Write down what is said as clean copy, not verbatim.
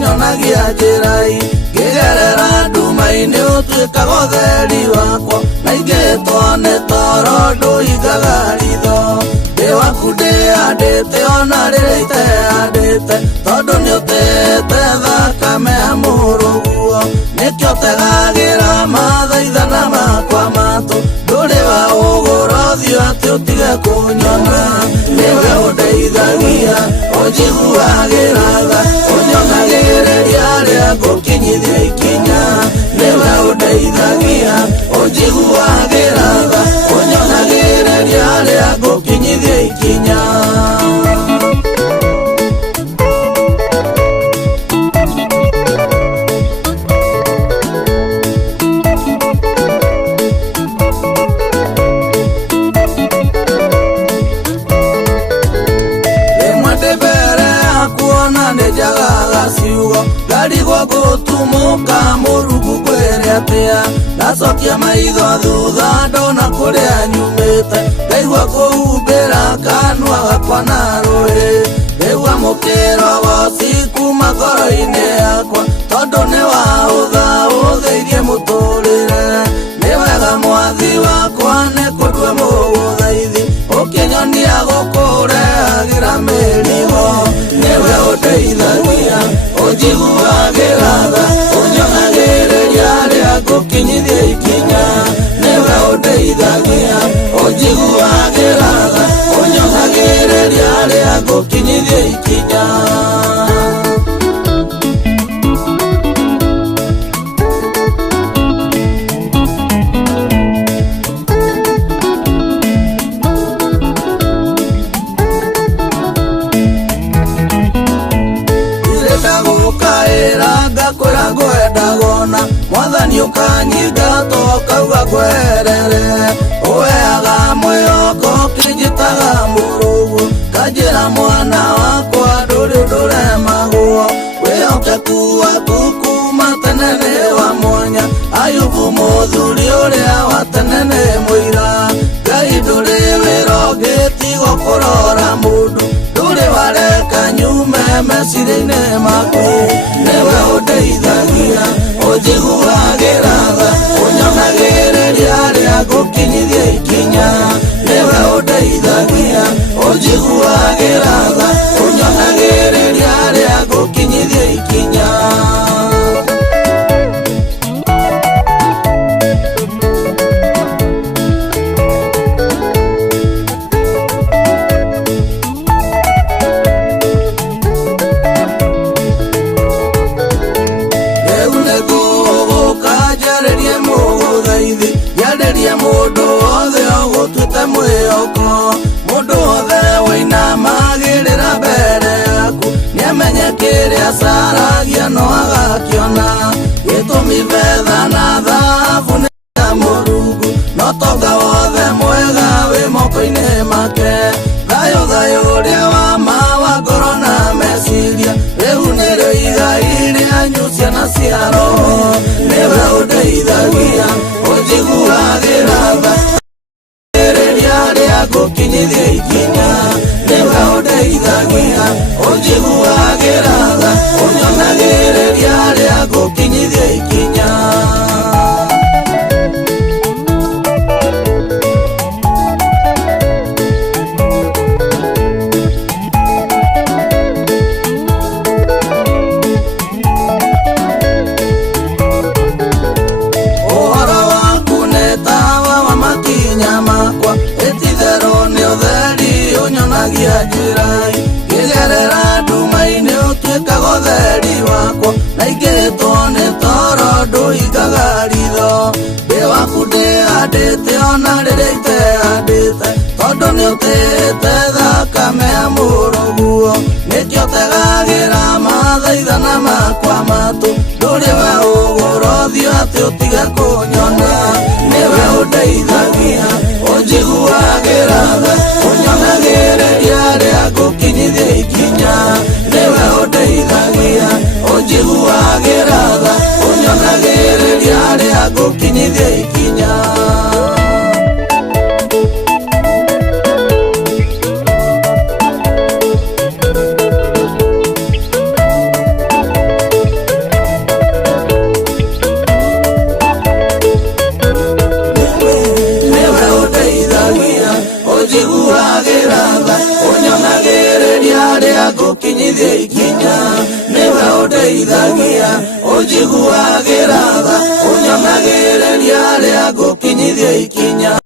onyonagia njirai ngigerera nduma-inĩ ũtuĩkaga ũtheri wakwa na ingĩhĩtwo nĩ toro ndũhingaga ritho ndĩ waku ndĩandĩte ona rĩrĩa iteandĩte tondũ nĩũtĩte thakame ya mũrũguo nĩkĩo tegagĩra mathaithana makwa matũ ndũrĩ wa ũgũra ũthiũ atĩ ũtige kũnyona nĩwe ũndeithagia ũnjiguagĩra tha ũnyonagĩrĩria rĩa ngũkinyithia ikinya nĩwe ũndeithagia ũnjiguagĩra tha ũnyonagĩrĩria rĩa ngũkinyithia ikinya ngarigwo gũtumũka mũrungu kwĩrĩ atĩa ndacokia maitho thutha ndona kũrĩa nyumĩte ndaigua kũhumbĩra kanua gakwa na rũĩ rĩu amũkĩra woci kuma ngoro-inĩ yakwa tondũ nĩ wahũtha ũthĩirie mũtũrĩre nĩ wega mwathi wakwa nĩ kũndue mũgũthaithi ũkĩnyonia gũkũrehagĩra mĩrigo nĩwe ũndeithagia ũnjiguagĩra tha ũnyonagĩrĩria rĩa ngũkinyithia ikinya nĩwe ũndeithagia ũnjiguagĩra tha ũnyonagĩrĩria rĩa ngũkinyithia ikinya ngakwĩra ngwendagona mwathani ũkanyinga tokauga ngwerere ũheaga mwĩhoko kĩnjĩtaga mũrũguo kanjĩra mwana wakwa ndũrĩ ndũremagwo wĩhokeku waku kuma tene nĩ wa mwanya Ayubu mũthuri ũrĩa wa tene nĩ mũira Ngai ndũrĩ wĩra ũngĩ tiga kũrora mũndũ ndũrĩ wareka nyume meciria-inĩ maku nĩwe ũndeithagia ũnjiguagĩra tha ũnyonagĩrĩria rĩa ngũkinyithia ikinya nĩwe ũndeithagia ũnjiguagĩra tha ũnyonagĩrĩria rĩa ngũkinyithia ikinya mũndũ wothe ũgũtuĩte mwĩhoko mũndũ wothe wainamagĩrĩra mbere yaku nĩamenye kĩrĩa acaragia no agakĩona gĩtũmi betha na thahabu nĩ cia Mũrungu no tonga wothe mwega wĩ moko-inĩ make thayũ thayũ ũrĩa wa ma wa ngoro na meciria rĩu nĩrĩo igai rĩanyu ciana cia roho nĩwe ũndeithagia ũnjiguagĩra tha rĩa ngũkinyithia ikinya nĩwe ũndeithagia ũnjiguagĩra tha ũnyonagĩrĩria rĩa ngũkinyithia ikinya njirai ngĩgerera nduma-inĩ ũtuĩkaga ũtheri wakwa na ingĩhĩtwo nĩ toro ndũhingaga ritho ndĩ waku ndĩandĩte ona rĩrĩa iteandĩte tondũ nĩũtĩte thakame ya mũrũguo nĩkĩo tegagĩra mathaithana makwa matũ ndũrĩ we ũgũra ũthiũ atĩ ũtige kũnyona nĩwe ũndeithagia ũnjiguagĩra tha ũnyonagĩrĩria rĩa ngũkinyithia ikinya nĩwe ũndeithagia ũnjiguagĩra tha ũnyonagĩrĩria rĩa ngũkinyithia ikinya ũndeithagia ũnjiguagĩra tha ũnyonagĩrĩria rĩa ngũkinyithia ikinya